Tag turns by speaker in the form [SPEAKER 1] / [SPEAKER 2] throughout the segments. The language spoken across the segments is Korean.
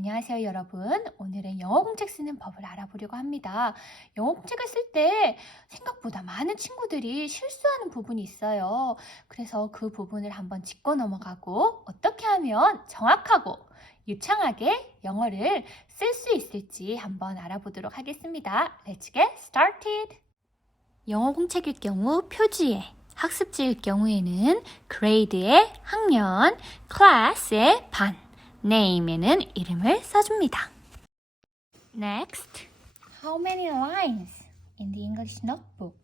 [SPEAKER 1] 안녕하세요, 여러분. 오늘은 영어 공책 쓰는 법을 알아보려고 합니다. 영어 공책을 쓸 때 생각보다 많은 친구들이 실수하는 부분이 있어요. 그래서 그 부분을 한번 짚고 넘어가고 어떻게 하면 정확하고 유창하게 영어를 쓸 수 있을지 한번 알아보도록 하겠습니다. Let's get started. 영어 공책일 경우 표지에 학습지일 경우에는 grade의 학년, class의 반, name에는 이름을 써줍니다. Next. How many lines in the English notebook?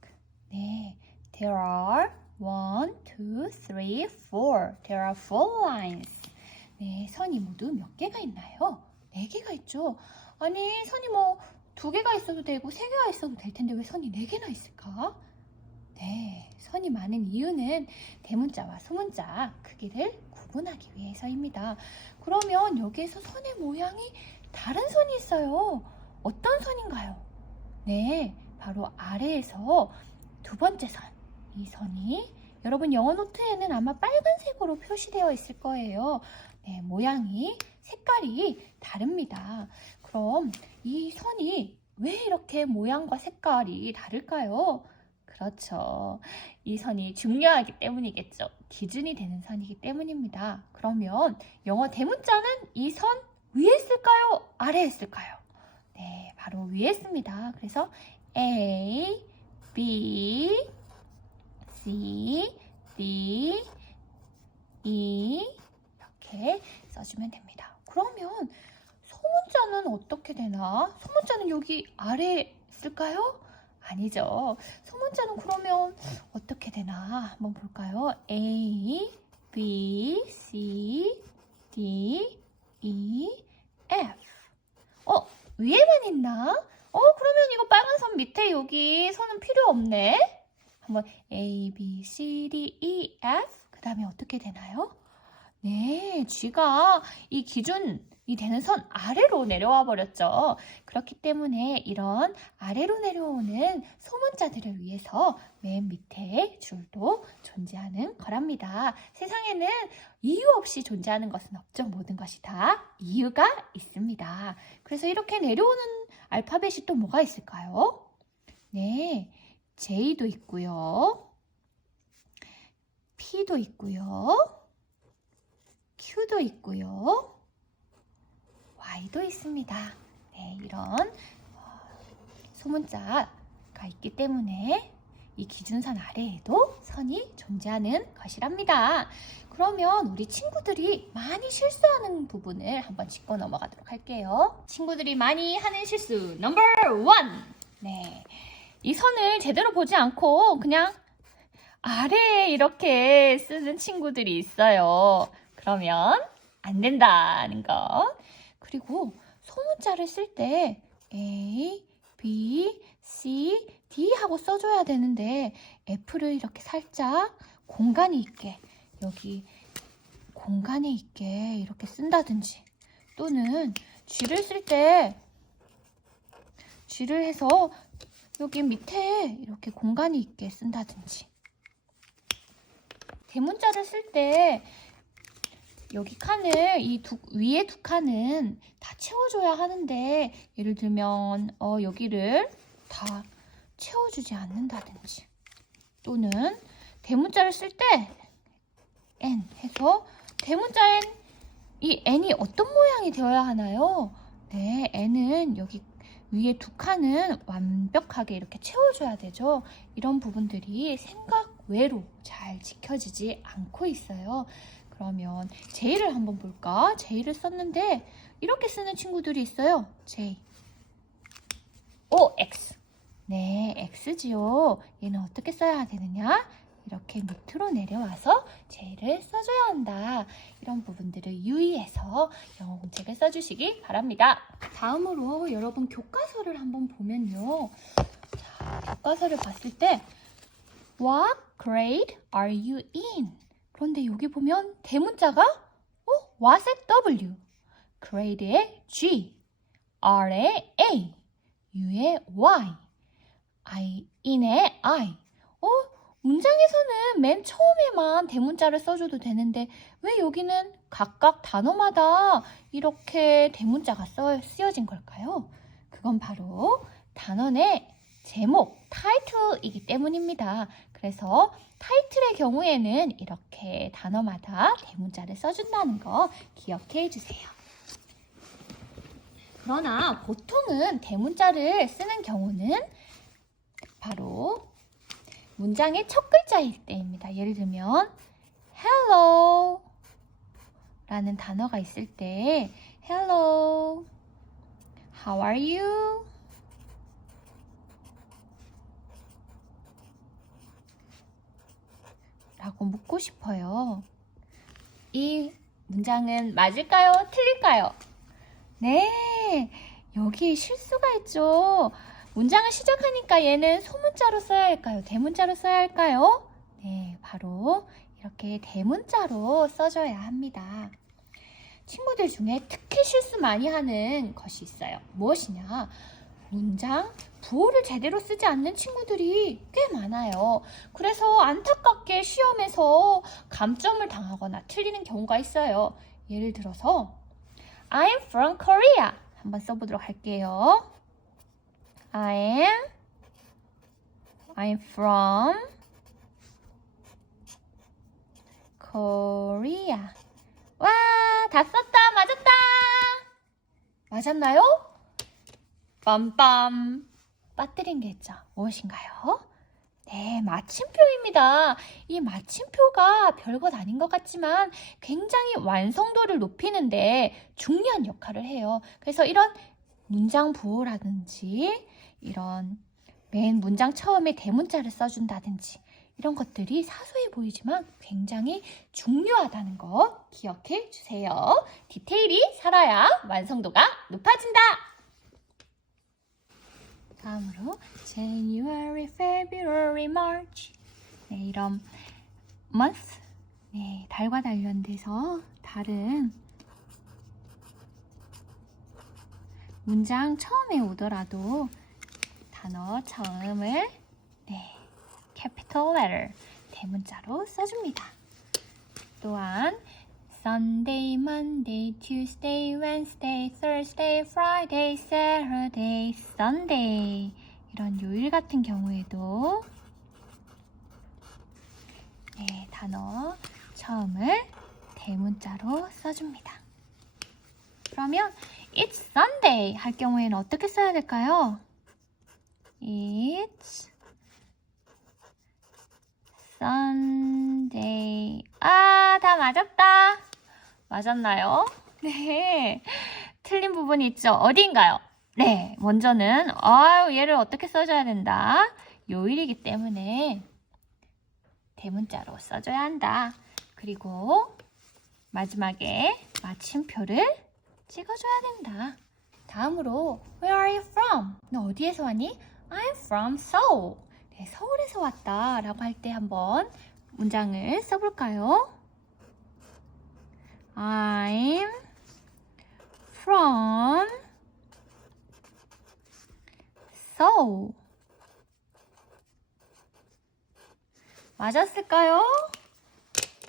[SPEAKER 1] 네, there are one, two, three, four. There are four lines. 네, 선이 모두 몇 개가 있나요? 네 개가 있죠. 아니, 선이 뭐 두 개가 있어도 되고 세 개가 있어도 될 텐데 왜 선이 네 개나 있을까? 네, 선이 많은 이유는 대문자와 소문자 크기를 구분하기 위해서입니다. 그러면 여기에서 선의 모양이 다른 선이 있어요. 어떤 선인가요? 네, 바로 아래에서 두 번째 선. 이 선이 여러분 영어 노트에는 아마 빨간색으로 표시되어 있을 거예요. 네, 모양이 색깔이 다릅니다. 그럼 이 선이 왜 이렇게 모양과 색깔이 다를까요? 그렇죠. 이 선이 중요하기 때문이겠죠. 기준이 되는 선이기 때문입니다. 그러면 영어 대문자는 이 선 위에 쓸까요? 아래에 쓸까요? 네, 바로 위에 씁니다. 그래서 A, B, C, D, E 이렇게 써주면 됩니다. 그러면 소문자는 어떻게 되나? 소문자는 여기 아래에 쓸까요? 아니죠. 소문자는 그러면 어떻게 되나 한번 볼까요? A, B, C, D, E, F. 어, 위에만 있나? 어, 그러면 이거 빨간 선 밑에 여기 선은 필요 없네. 한번 A, B, C, D, E, F. 그 다음에 어떻게 되나요? 네, G가 이 기준 이 되는 선 아래로 내려와 버렸죠. 그렇기 때문에 이런 아래로 내려오는 소문자들을 위해서 맨 밑에 줄도 존재하는 거랍니다. 세상에는 이유 없이 존재하는 것은 없죠. 모든 것이 다 이유가 있습니다. 그래서 이렇게 내려오는 알파벳이 또 뭐가 있을까요? 네, J도 있고요. P도 있고요. Q도 있고요. Y도 있습니다. 네, 이런 어, 소문자가 있기 때문에 이 기준선 아래에도 선이 존재하는 것이랍니다. 그러면 우리 친구들이 많이 실수하는 부분을 한번 짚고 넘어가도록 할게요. 친구들이 많이 하는 실수 넘버 원. 네. 이 선을 제대로 보지 않고 그냥 아래에 이렇게 쓰는 친구들이 있어요. 그러면 안 된다는 거. 그리고 소문자를 쓸 때 A, B, C, D 하고 써줘야 되는데 F를 이렇게 살짝 공간이 있게 여기 공간에 있게 이렇게 쓴다든지 또는 G를 쓸 때 G를 해서 여기 밑에 이렇게 공간이 있게 쓴다든지. 대문자를 쓸때 여기 칸을 이 두, 위에 두 칸은 다 채워줘야 하는데 예를 들면 어, 여기를 다 채워주지 않는다든지 또는 대문자를 쓸 때 n 해서 대문자엔 이 n이 어떤 모양이 되어야 하나요? 네, n은 여기 위에 두 칸은 완벽하게 이렇게 채워줘야 되죠. 이런 부분들이 생각 외로 잘 지켜지지 않고 있어요. 그러면 J를 한번 볼까? J를 썼는데 이렇게 쓰는 친구들이 있어요. J. O, X. 네, X지요. 얘는 어떻게 써야 되느냐? 이렇게 밑으로 내려와서 J를 써줘야 한다. 이런 부분들을 유의해서 영어 공책을 써주시기 바랍니다. 다음으로 여러분 교과서를 한번 보면요. 자, 교과서를 봤을 때 What grade are you in? 그런데 여기 보면 대문자가 어? what의 W, grade의 G, R의 A, U의 Y, I, in의 I. 어? 문장에서는 맨 처음에만 대문자를 써줘도 되는데 왜 여기는 각각 단어마다 이렇게 대문자가 써, 쓰여진 걸까요? 그건 바로 단원의 제목, 타이틀이기 때문입니다. 그래서 타이틀의 경우에는 이렇게 단어마다 대문자를 써준다는 거 기억해 주세요. 그러나 보통은 대문자를 쓰는 경우는 바로 문장의 첫 글자일 때입니다. 예를 들면 hello 라는 단어가 있을 때 hello how are you 라고 묻고 싶어요. 이 문장은 맞을까요? 틀릴까요? 네, 여기 실수가 있죠. 문장을 시작하니까 얘는 소문자로 써야 할까요? 대문자로 써야 할까요? 네, 바로 이렇게 대문자로 써줘야 합니다. 친구들 중에 특히 실수 많이 하는 것이 있어요. 무엇이냐? 문장 부호를 제대로 쓰지 않는 친구들이 꽤 많아요. 그래서 안타깝게 시험에서 감점을 당하거나 틀리는 경우가 있어요. 예를 들어서 I'm from Korea. 한번 써보도록 할게요. I am I'm from Korea. 와, 다 썼다. 맞았다. 맞았나요? 빰빰. 빠뜨린 게 있죠. 무엇인가요? 네, 마침표입니다. 이 마침표가 별것 아닌 것 같지만 굉장히 완성도를 높이는데 중요한 역할을 해요. 그래서 이런 문장 부호라든지 이런 맨 문장 처음에 대문자를 써준다든지 이런 것들이 사소해 보이지만 굉장히 중요하다는 거 기억해 주세요. 디테일이 살아야 완성도가 높아진다. 다음으로 January, February, March 네, 이런 month 네, 달과 관련돼서 다른 문장 처음에 오더라도 단어 처음을 네, capital letter 대문자로 써줍니다. 또한 Sunday, Monday, Tuesday, Wednesday, Thursday, Friday, Saturday, Sunday 이런 요일 같은 경우에도 네, 단어 처음을 대문자로 써줍니다. 그러면 It's Sunday 할 경우에는 어떻게 써야 될까요? It's Sunday. 아, 다 맞았다. 맞았나요? 네. 틀린 부분이 있죠. 어디인가요? 네. 먼저는, 아유, 얘를 어떻게 써줘야 된다. 요일이기 때문에 대문자로 써줘야 한다. 그리고 마지막에 마침표를 찍어줘야 된다. 다음으로, Where are you from? 너 어디에서 왔니? I'm from Seoul. 네, 서울에서 왔다 라고 할 때 한번 문장을 써볼까요? I'm from Seoul. 맞았을까요?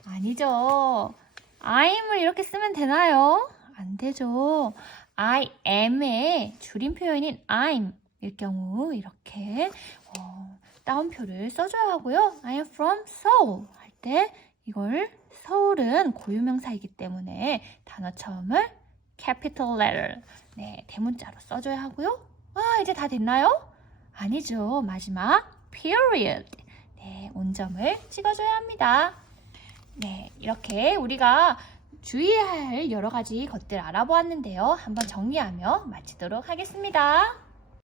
[SPEAKER 1] 아니죠. I'm을 이렇게 쓰면 되나요? 안 되죠. I am의 줄임 표현인 I'm 일 경우 이렇게 어, 따옴표를 써줘야 하고요. I am from Seoul 할 때 이걸 서울은 고유명사이기 때문에 단어 처음을 capital letter 네 대문자로 써줘야 하고요. 아 이제 다 됐나요? 아니죠. 마지막 period 네 온점을 찍어줘야 합니다. 네 이렇게 우리가 주의해야 할 여러 가지 것들 알아보았는데요. 한번 정리하며 마치도록 하겠습니다.